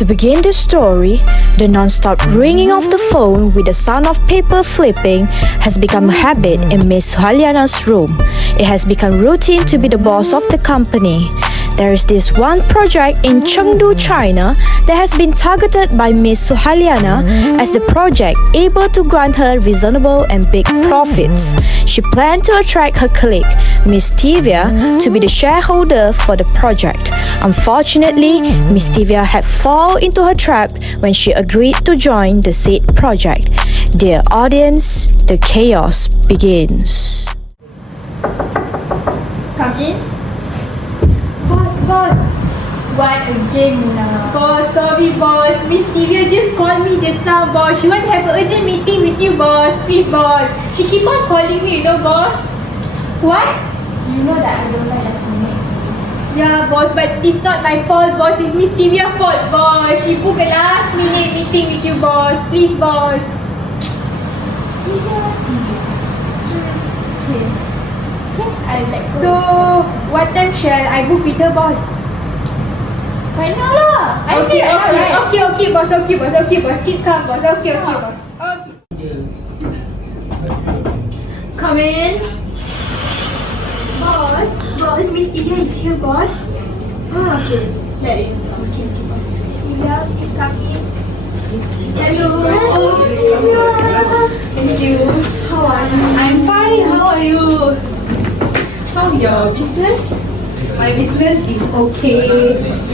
To begin the story, the non-stop ringing of the phone with the sound of paper flipping has become a habit in Miss Suhailiyana's room. It has become routine to be the boss of the company. There is this one project in Chengdu, China that has been targeted by Miss Suhailiyana as the project able to grant her reasonable and big profits. She planned to attract her colleague, Miss THIEVEEYA, to be the shareholder for the project. Unfortunately, Miss THIEVEEYA had fallen into her trap when she agreed to join the said project. Dear audience, the chaos begins. Come in. Boss. What again now? Boss, sorry boss. Miss THIEVEEYA just called me just now, boss. She want to have an urgent meeting with you, boss. Please, boss. She keep on calling me, boss. What? You know that I don't like last minute. Yeah, boss, but it's not my fault, boss. It's Miss THIEVEEYA's fault, boss. She booked a last minute meeting with you, boss. Please, boss. I like So, what time shall I book with her, boss? right now lah. Okay, boss. Keep calm, boss. Okay, boss. Okay. Come in. Boss, Miss THIEVEEYA is here, boss. Ah, okay. Let it. Okay, boss. Miss THIEVEEYA is coming. Hello. Thank you. How are you? I'm fine. How are you? How's your business? My business is okay.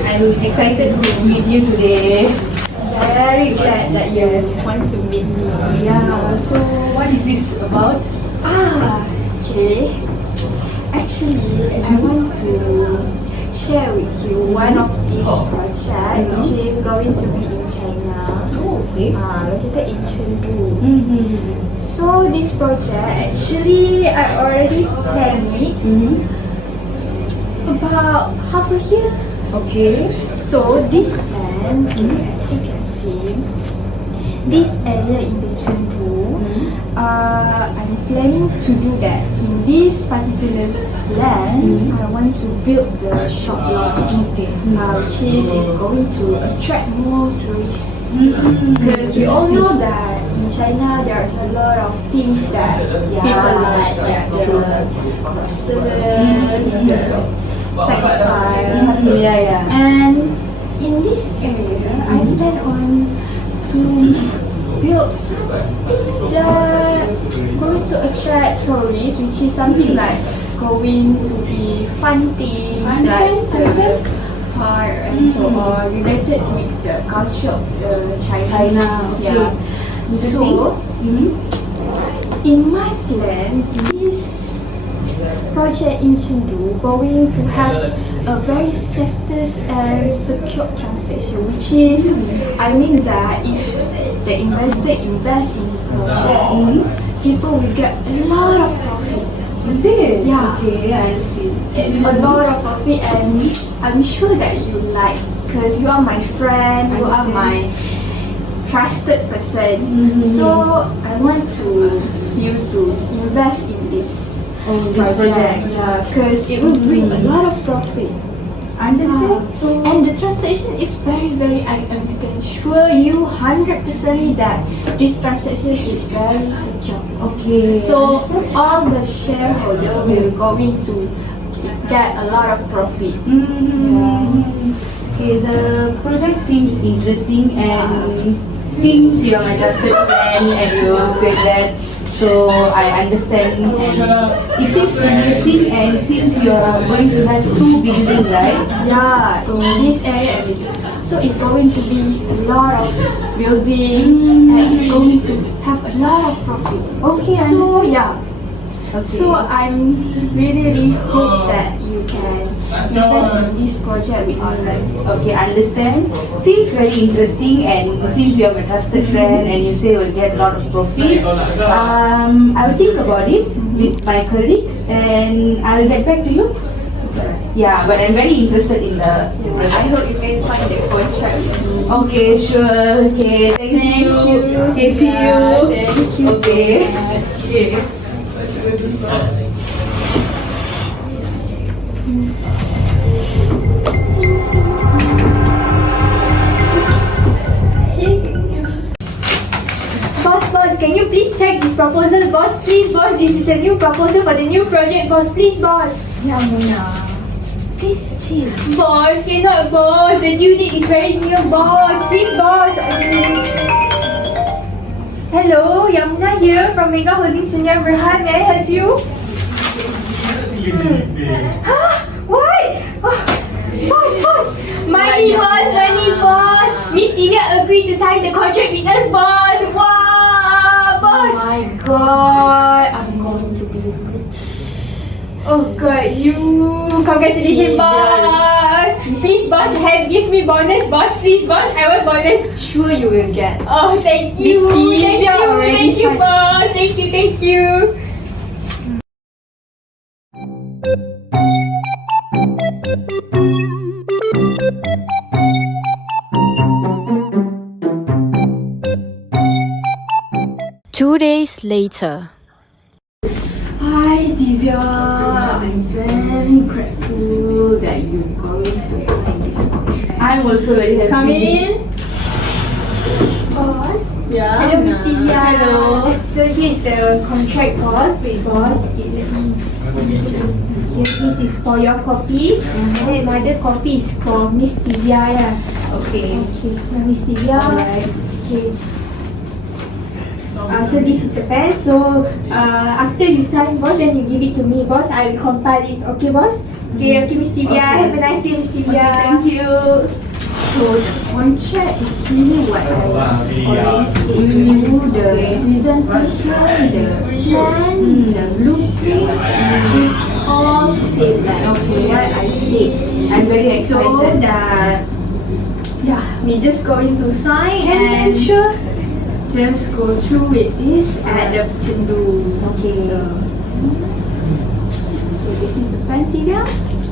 I'm excited to meet you today. Very glad that you want to meet me. Yeah, so what is this about? Okay. Actually, I want to share with you one of these projects which is going to be in China. Oh, okay. Located in Chengdu. So this project, actually, I already planned it about half a year. Okay. So this plan, as you can see, this area in the Chengdu, I'm planning to do that. In this particular land, I want to build the shop lots, which is going to attract more tourists. Because we all know that in China there's a lot of things that people like the groceries, the textile, and in this area, I plan on to build something that going to attract tourists, which is something like going to be fun thing, like the park and so on, related with the culture of the Chinese. Yeah. So, in my plan, this project in Chengdu going to have a very safest and secure transaction, which is, I mean that if the investor invest in the project, people will get a lot of profit. Is it? Yeah. Okay, I see. It's a lot of profit, and I'm sure that you like, because you are my friend, you are my trusted person. So I want you to invest in this project. Yeah, because it will bring a lot of profit. Understand? So, And the transaction is very, I can assure you 100% that this transaction is very secure. okay. So all the shareholder will going to get a lot of profit. Okay, the project seems interesting, and since you are my trusted friend and you said that, so I understand, and it seems interesting, and since you are going to have 2 buildings, right? Yeah, so this area is so it's going to be a lot of building, and it's going to have a lot of profit. Okay, So yeah. Okay. So I'm really hope that you can invest in this project with me. Okay, understand. Seems very interesting, and since you are my trusted friend and you say we'll get a lot of profit, I will think about it with my colleagues and I will get back to you. Yeah, but I'm very interested in the I hope you can sign the contract with me. Okay, sure. Okay, thank you. Okay, see you. Thank you Okay. so much. proposal, boss. Please, boss. This is a new proposal for the new project, boss. Please, boss. Yamuna, please chill. Boss, cannot, boss. The unit is very new, boss. Please, boss. Hello, Yamuna here from Mega Holding Senior Berhan. May I help you? What? Oh, boss. Money, boss. Miss Divya agreed to sign the contract with us, boss. Wow, boss. Oh my god, I'm going to be rich. Oh God, congratulations, boss. Please, boss, give me bonus, boss. Please, boss, I want bonus. Sure you will get. Oh, thank you. Miss Divya already Thank you, signed. boss. Thank you. Two days later. Hi Divya, I'm very grateful that you're going to sign this contract. I'm also very happy. Come in. Boss. Yeah. Hello, Miss Divya. Hello. So here's the contract, boss. Wait, boss. Okay, let me. Here, this is for your copy. And another copy is for Miss Divya. Okay. Okay, now Miss Divya. Alright. Okay. So this is the pen. So after you sign, boss, then you give it to me, boss. I will compile it. Okay, boss. Okay, Miss Divya. Okay. Have a nice day, Miss Divya. Thank you. So the contract is really what I already said to you. The presentation, the plan, the blueprint is all same like what I said. I'm very So excited. we just going to sign and Sure. just go through with this at the Chendu. Okay. So this is the pen, Divya.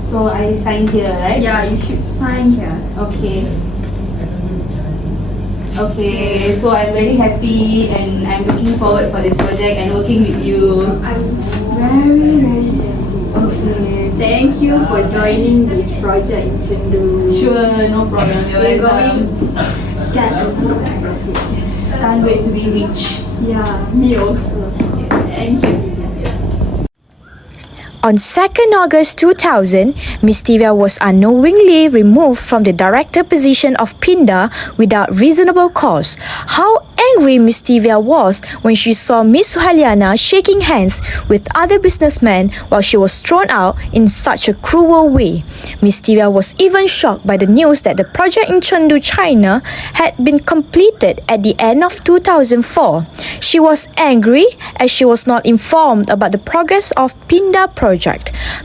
So I sign here, right? Yeah, you should sign here. Okay. Okay, so I'm very happy and I'm looking forward for this project and working with you. I'm very thankful. Okay. Thank you for joining this project in Chendu. Sure, no problem. We're going get a lot of profit. Yes. Can't wait to be rich. Yeah, me also. Thank you, Divya. On 2nd August 2000, Miss Divya was unknowingly removed from the director position of PINDA without reasonable cause. How angry Miss Divya was when she saw Miss Suhailiyana shaking hands with other businessmen while she was thrown out in such a cruel way. Miss Divya was even shocked by the news that the project in Chengdu, China had been completed at the end of 2004. She was angry as she was not informed about the progress of PINDA project.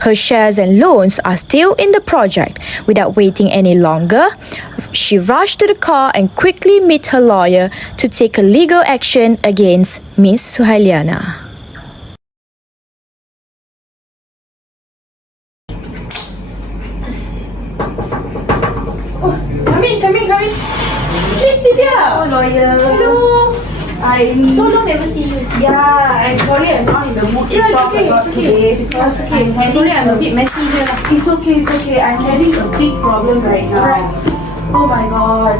Her shares and loans are still in the project. Without waiting any longer, she rushed to the car and quickly met her lawyer to take a legal action against Miss Suhailiyana. Come in. Miss Divya. Oh, lawyer. Hello. So long never see you. Yeah, I'm sorry I'm not in the mood to Yeah, it's talk okay, about it's okay. today because I'm having Sorry, I'm a bit messy here. It's okay. I'm having a big problem right now. Alright. Oh my god.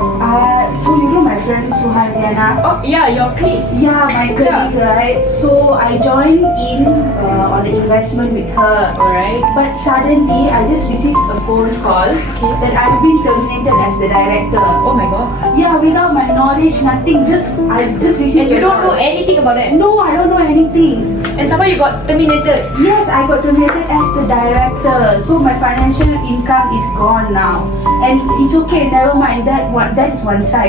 So you know my friend Suhailiyana? Oh, yeah, your clique. Yeah, my colleague, right? So I joined in on the investment with her. Alright. But suddenly I just received a phone call that I've been terminated as the director. Oh my god. Yeah, without my knowledge, nothing. I just received. And you a don't know call. anything about it? No, I don't know anything. And somehow you got terminated. Yes, I got terminated as the director. So my financial income is gone now. And it's okay, never mind that's one side.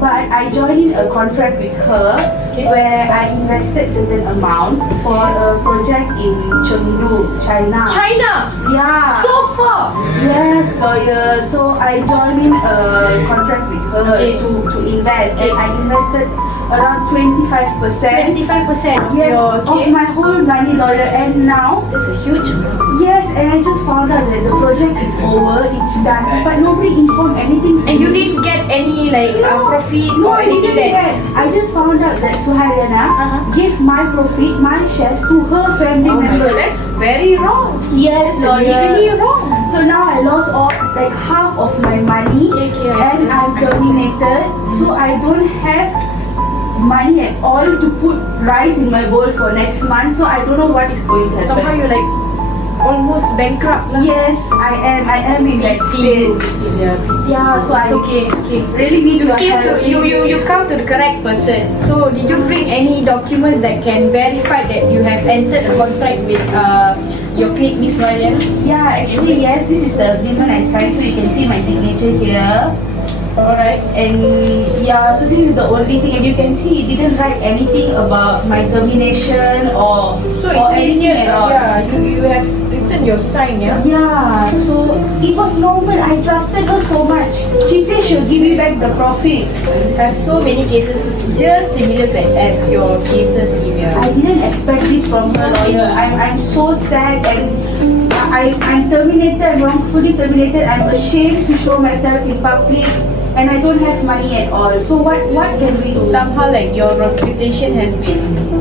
But I joined in a contract with her where I invested certain amount for a project in Chengdu, China. China! Yeah. So far! Yes, lawyer. So I joined in a contract with her to invest, and I invested around 25%. 25% of Yes, your of my whole money, lawyer. And now, That's a huge amount. yes, and I just found out that the project is over, it's done, but nobody informed anything. And you didn't get any profit No, or I anything didn't like get. I just found out that Suhailiyana gave my profit, my shares to her family Oh my members. god, that's very wrong. Yes, That's lawyer. legally wrong. So now I lost all half of my money Okay, I and I'm understand. terminated. So I don't have money at all to put rice in my bowl for next month, so I don't know what is going to happen. Somehow you're like almost bankrupt lah. Yes, I am in that stage. Yeah, so It's I okay. really need your Came help. to you come to the correct person. So did you bring any documents that can verify that you have entered a contract with your clique, Miss Mariana? Yeah, actually yes, this is the agreement I signed, so you can see my signature here. Alright. And yeah, so this is the only thing, and you can see it didn't write anything about my termination or So or it says anything here, at all. you have written your sign, yeah? Yeah, so it was normal. I trusted her so much. She said she'll give me back the profit. I have so many cases just similar as your cases, Divya. I didn't expect this from her lawyer. I'm so sad, and I'm terminated, I'm wrongfully terminated. I'm ashamed to show myself in public, and I don't have money at all. So what can we do? Somehow like your reputation has been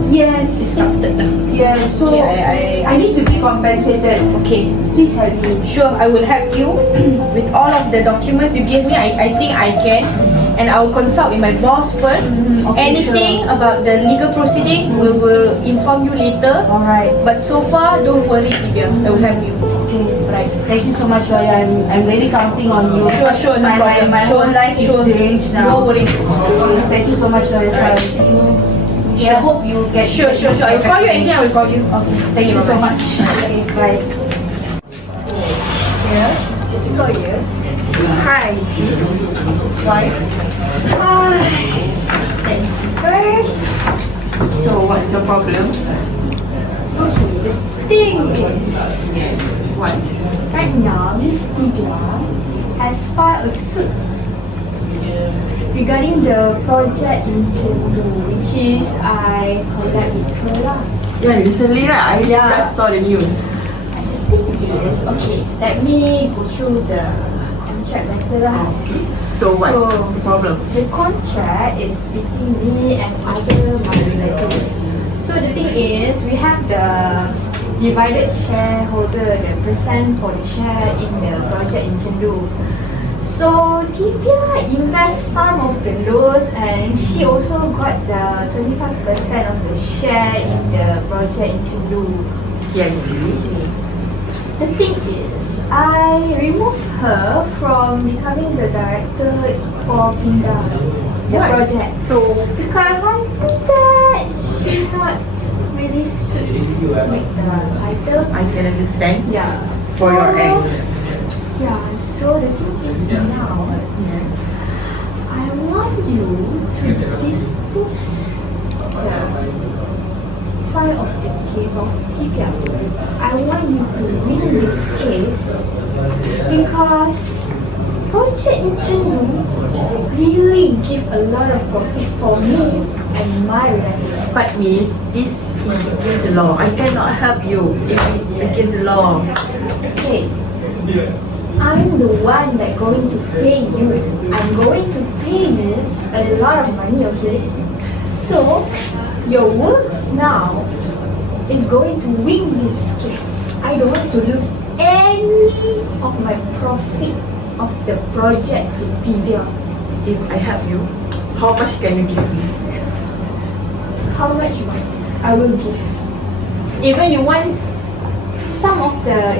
Yes. disrupted now. Yeah, so Okay, I need to be compensated. Okay. Please help me. Sure, I will help you with all of the documents you gave me. I think I can, and I will consult with my boss first. okay, Anything about the legal proceeding, we will inform you later. Alright. But so far, don't worry, Divya. I will help you. Okay. Right. Thank you so much, lawyer. I'm really counting on you. Sure, no my problem. my whole life is changed now. No worries. Thank you so much, lawyer. So I will see you. Yeah, I hope you get. Sure. I will call you anything. I will call you. Okay. Thank you so much. Okay. Bye. Yeah, difficult here. Hi, please. Why? Thanks. First, so what's your problem? Okay, the thing is, yes, what? Right now, Miss Divya has filed a suit regarding the project in Chengdu, which is I collab with her lah. Yeah, recently, right? I just saw the news. The thing is, okay, let me go through the contract matter lah. So what? So, The problem? the contract is between me and other my relatives. So the thing is, we have the divided shareholder, the percent for the share in the project in Chengdu. So Divya invests some of the loans, and she also got the 25% of the share in the project in Chengdu. Yeah, I see. The thing is, I removed her from becoming the director for PENANG, the Why? project. So, Because I think that she not really suit with the title. I can understand Yeah. for your end. Yeah. So the thing is now, Yes. I want you to dispose the file of the case of Divya. I want you to win this case because project in Chengdu really give a lot of profit for me and my relative. But miss, this is against the law. I cannot help you if it against the law. Okay. I'm the one that going to pay you. I'm going to pay you a lot of money, okay? So, your works now is going to win this case. I don't want to lose any of my profit of the project to Divya. If I help you, how much can you give me? How much you want? I will give. Even you want some of the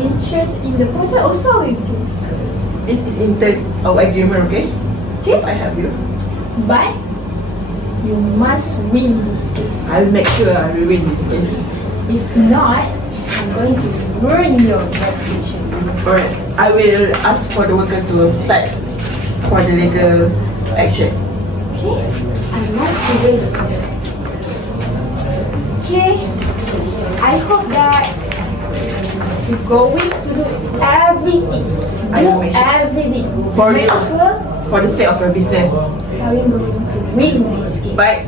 interest in the project, also I will give. This is in our agreement, okay? Okay? If I help you, But you must win this case. I will make sure I will win this case. If not, I'm going to ruin your reputation. Alright, I will ask for the worker to sign for the legal action. Okay? I like the way you do it. Okay? I hope that you're going to do everything. I will Do make sure. everything. For Make you. sure For the sake of your business. I'm going to win this case. But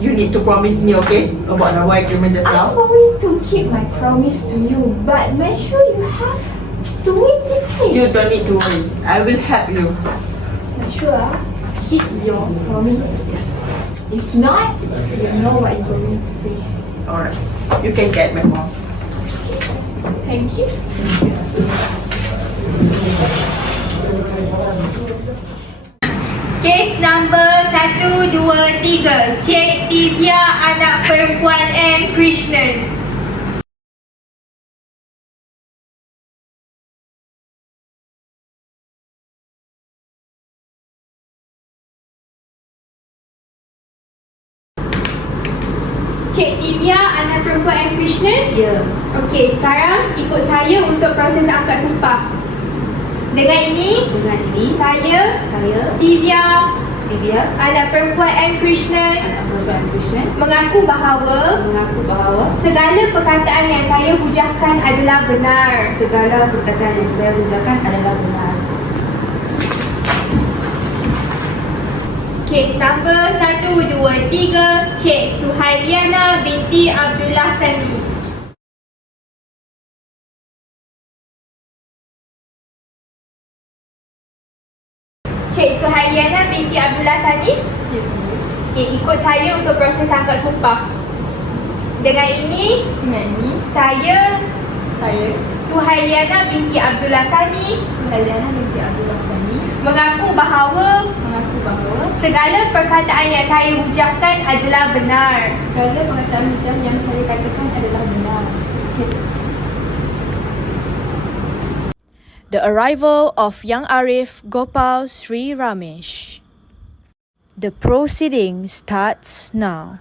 you need to promise me, okay? About our agreement just I'm now. going to keep my promise to you, but make sure you have to win this case. You don't need to worry. I will help you. Make sure keep your promise. Yes. If not, you know what you're going to face. Alright. You can get my mom. Thank you. Case number 1 1, 2, 3. Cik THIEVEEYA anak perempuan M. KRISHNAN. Cik THIEVEEYA anak perempuan M. KRISHNAN? Ya. Okey, sekarang ikut saya untuk proses angkat sumpah. Dengan ini, saya THIEVEEYA anak perempuan M. KRISHNAN mengaku bahawa segala perkataan yang saya hujahkan adalah benar. Kes nombor 1, 2, 3. Cik Suhailiyana binti Abdullah SANI. Cik Suhailiyana binti Abdullah SANI? Ya, Okey, ikut saya untuk proses angkat sumpah. Dengan ini, saya Suhailiyana binti Abdullah SANI mengaku bahawa segala perkataan yang saya hujahkan adalah benar. The arrival of young Arif Gopal Sri Ramesh. The proceeding starts now.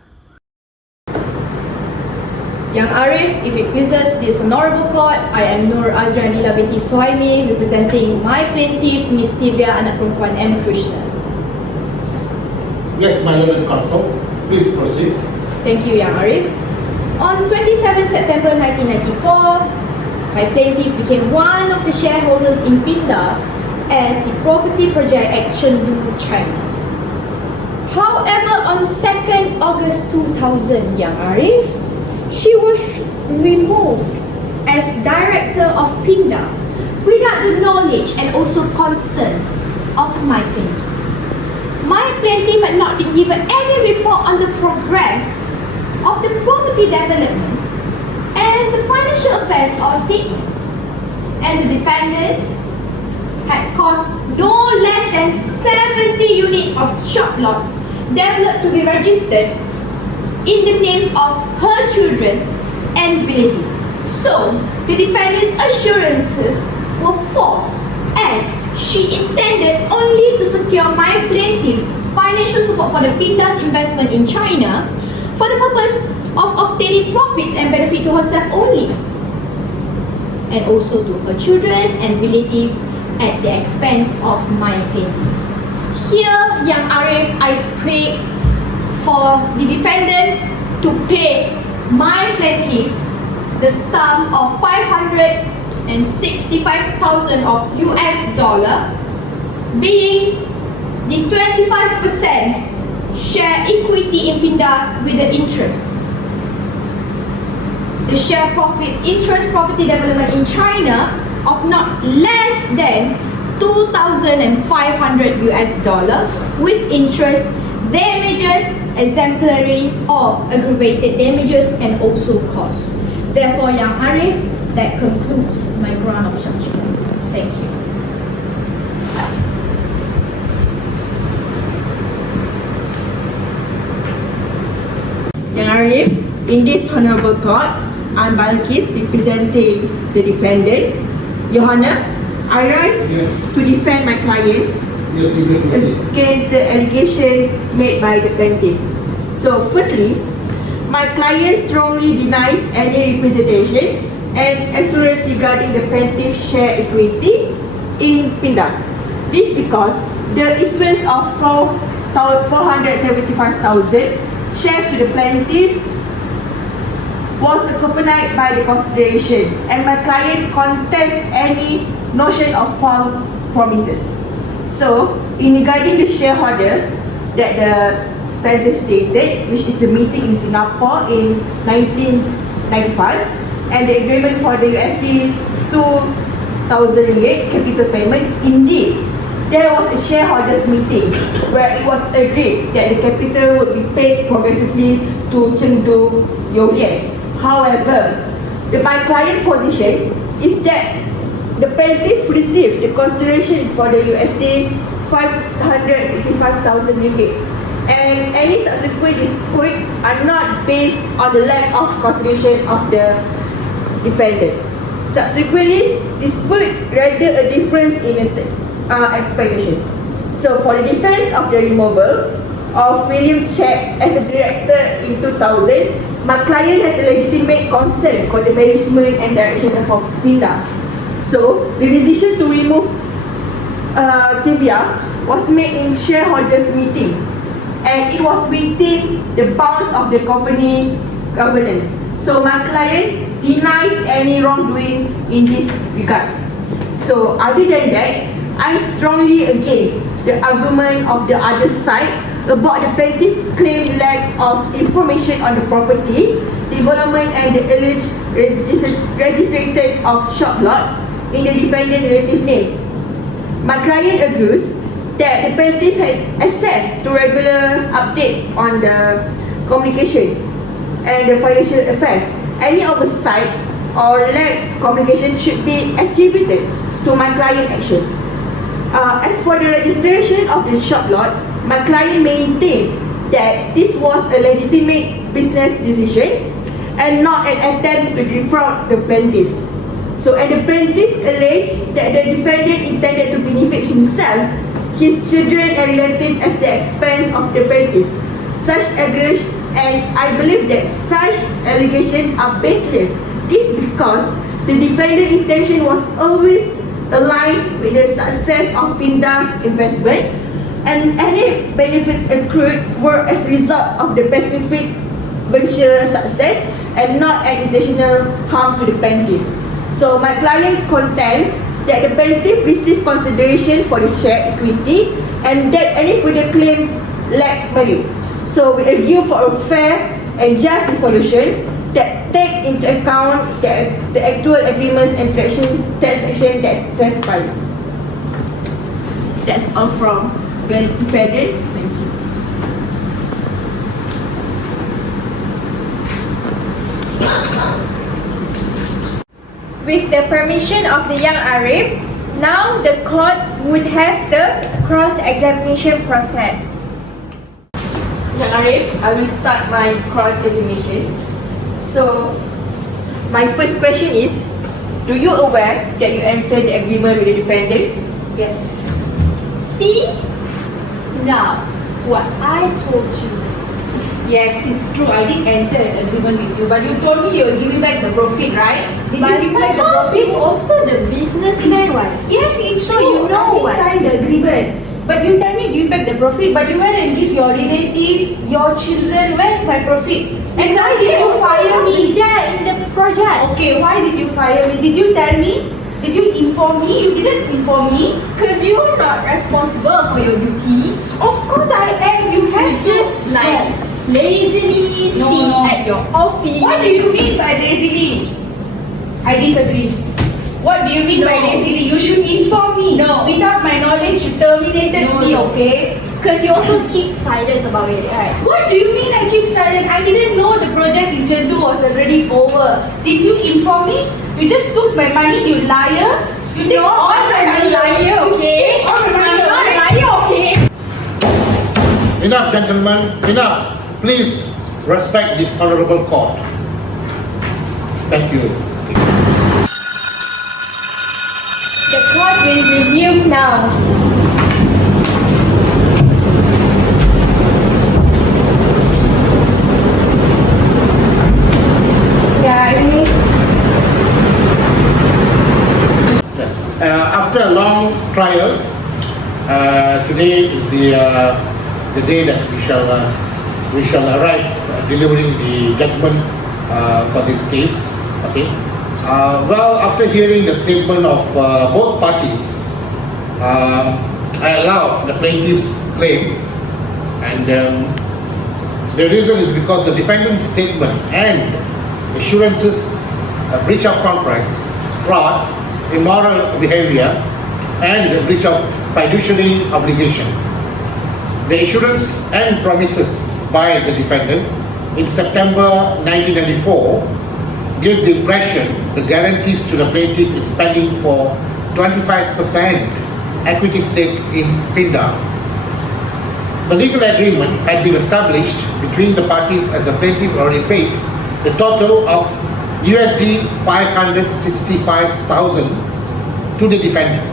Young Arif, if it pleases this honorable court, I am Nur Azra Adila binti Suhaimi, representing my plaintiff, Miss THIEVEEYA anak perempuan M. KRISHNAN. Yes, my learned counsel. Please proceed. Thank you, Young Arif. On 27 September 1994, my plaintiff became one of the shareholders in PINDA as the Property Project at Chengdu, China. However, on 2nd August 2000, Young Arif, she was removed as director of PINDA without the knowledge and also consent of my plaintiff. My plaintiff had not been given any report on the progress of the property development and the financial affairs or statements, and the defendant had caused no less than 70 units of shop lots developed to be registered in the names of her children and relatives. So, the defendant's assurances were false as she intended only to secure my plaintiff's financial support for the PINDA's investment in China for the purpose of obtaining profits and benefit to herself only, and also to her children and relatives at the expense of my plaintiff. Here, Young Arif, I pray for the defendant to pay my plaintiff the sum of 565,000 of US dollar, being the 25% share equity in PINDA with the interest. The share profits interest property development in China of not less than 2,500 US dollar with interest, damages, exemplary or aggravated damages, and also costs. Therefore, Young Arif, that concludes my grant of judgment. Thank you. Young Arif, in this honorable court, I'm BALQIS representing the defendant. Your Honor, I rise to defend my client Yes, you may proceed. against the allegation made by the plaintiff. So, firstly, my client strongly denies any representation and assurance regarding the plaintiff's share equity in PINDA. This because the issuance of 475,000 shares to the plaintiff was accompanied by the consideration, and my client contests any notion of false promises. So, in regarding the shareholder that the plaintiff stated, which is the meeting in Singapore in 1995, and the agreement for the USD 2,000 ringgit capital payment, indeed, there was a shareholders meeting where it was agreed that the capital would be paid progressively to Chengdu Youlian. However, my client position is that the plaintiff received the consideration for the USD 565,000 ringgit, and any subsequent dispute are not based on the lack of consideration of the defendant. Subsequently, dispute rather a difference in expectation. So for the defense of the removal of William Check as a director in 2000, my client has a legitimate concern for the management and direction of PENANG. So the decision to remove THIEVEEYA was made in shareholders meeting, and it was within the bounds of the company governance. So my client denies any wrongdoing in this regard. So other than that, I'm strongly against the argument of the other side about the plaintiff claim lack of information on the property, development and the alleged registration of shop lots in the defendant relative names. My client argues that the plaintiff had access to regular updates on the communication and the financial affairs. Any oversight or lack communication should be attributed to my client action. As for the registration of the shop lots, my client maintains that this was a legitimate business decision and not an attempt to defraud the plaintiff. So, and the plaintiff alleged that the defendant intended to benefit himself, his children and relatives at the expense of the plaintiff. Such allegations, and I believe that such allegations are baseless. This because the defendant's intention was always aligned with the success of PENANG's investment, and any benefits accrued were as a result of the specific venture success and not an intentional harm to the plaintiff. So my client contends that the plaintiff received consideration for the share equity and that any further claims lack merit. So we argue for a fair and just resolution that take into account the actual agreements and transaction that transpired. That's all from the defendant. Thank you. With the permission of the young Arif, now the court would have the cross-examination process. Young Arif, I will start my cross-examination. So, my first question is, do you aware that you entered the agreement with the defendant? Yes. See? Now, what I told you. Yes, it's true. I did enter an agreement with you, but you told me you were giving back the profit, right? Did But you give back the somehow profit? you also the businessman, what? Yes, it's So true. you know I what? signed the agreement. But you tell me give back the profit, but you went and give your relative, your children. Where's my profit? And why did you fire me? Share in the project. Okay, why did you fire me? Did you tell me? Did you inform me? You didn't inform me. Because you are not responsible for your duty. Of course I am. You have You to. just like lazily No, sit no. at your office. What do you mean by lazily? I disagree. What do you mean by No. lazily? You should inform me. No. Without my knowledge, you terminated No, me, no. okay? Because you also keep silent about it, right? What do you mean I keep silent? I didn't know the project in Chengdu was already over. Did you inform me? You just took my money, you liar. You take all my money. liar, okay? All my money. I'm not a liar, okay? Enough, gentlemen, enough. Please respect this honorable court. Thank you. The court will resume now. After a long trial, today is the day that we shall arrive delivering the judgment for this case. Okay. Well, after hearing the statement of both parties, I allow the plaintiff's claim, and the reason is because the defendant's statement and assurances, breach of contract, fraud, immoral behavior, and breach of fiduciary obligation. The assurance and promises by the defendant in September 1994 give the impression the guarantees to the plaintiff in spending for 25% equity stake in PENANG. the legal agreement had been established between the parties as the plaintiff already paid the total of USD 565,000 to the defendant.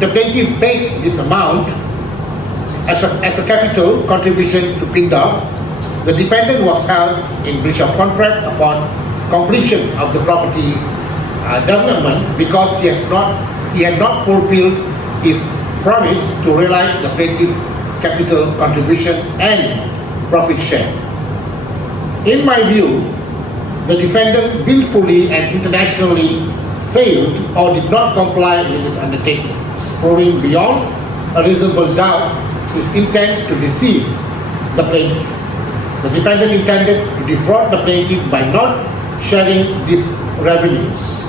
The plaintiff paid this amount as a capital contribution to PINDA. The defendant was held in breach of contract upon completion of the property development because he had not fulfilled his promise to realize the plaintiff capital contribution and profit share. In my view, the defendant willfully and intentionally failed or did not comply with this undertaking, proving beyond a reasonable doubt his intent to deceive the plaintiff. The defendant intended to defraud the plaintiff by not sharing these revenues.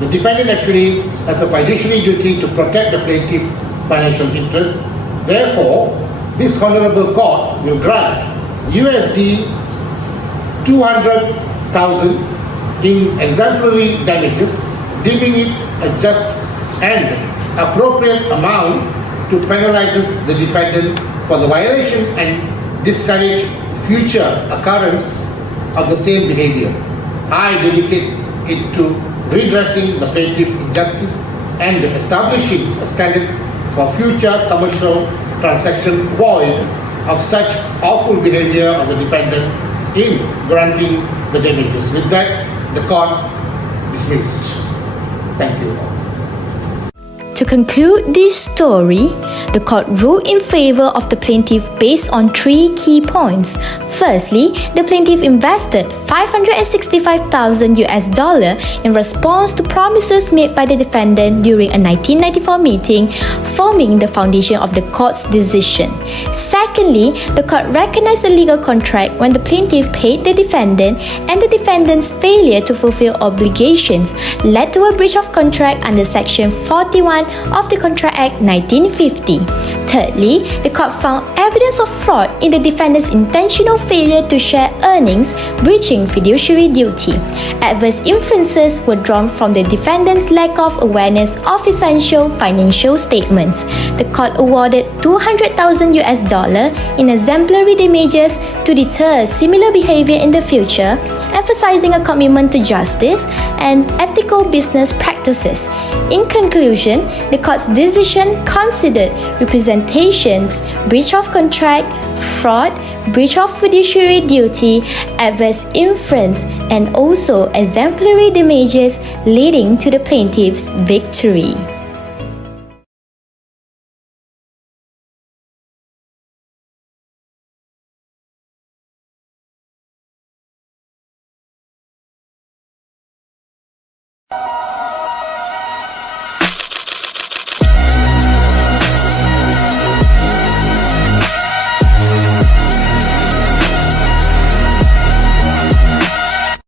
The defendant actually has a fiduciary duty to protect the plaintiff's financial interests. Therefore, this honorable court will grant USD 200,000 in exemplary damages, deeming it a just and appropriate amount to penalize the defendant for the violation and discourage future occurrence of the same behavior. I dedicate it to redressing the plaintiff's injustice and establishing a standard for future commercial transaction void of such awful behavior of the defendant in granting the damages. With that, the court dismissed. Thank you. To conclude this story, the court ruled in favor of the plaintiff based on 3 key points. Firstly, the plaintiff invested $565,000 in response to promises made by the defendant during a 1994 meeting, forming the foundation of the court's decision. Secondly, the court recognized a legal contract when the plaintiff paid the defendant, and the defendant's failure to fulfill obligations led to a breach of contract under Section 41 of the Contract Act 1950. Thirdly, the court found evidence of fraud in the defendant's intentional failure to share earnings, breaching fiduciary duty. Adverse inferences were drawn from the defendant's lack of awareness of essential financial statements. The court awarded $200,000 in exemplary damages to deter similar behavior in the future, emphasizing a commitment to justice and ethical business practices. In conclusion, the court's decision considered representations, breach of contract, fraud, breach of fiduciary duty, adverse inference, and also exemplary damages, leading to the plaintiff's victory.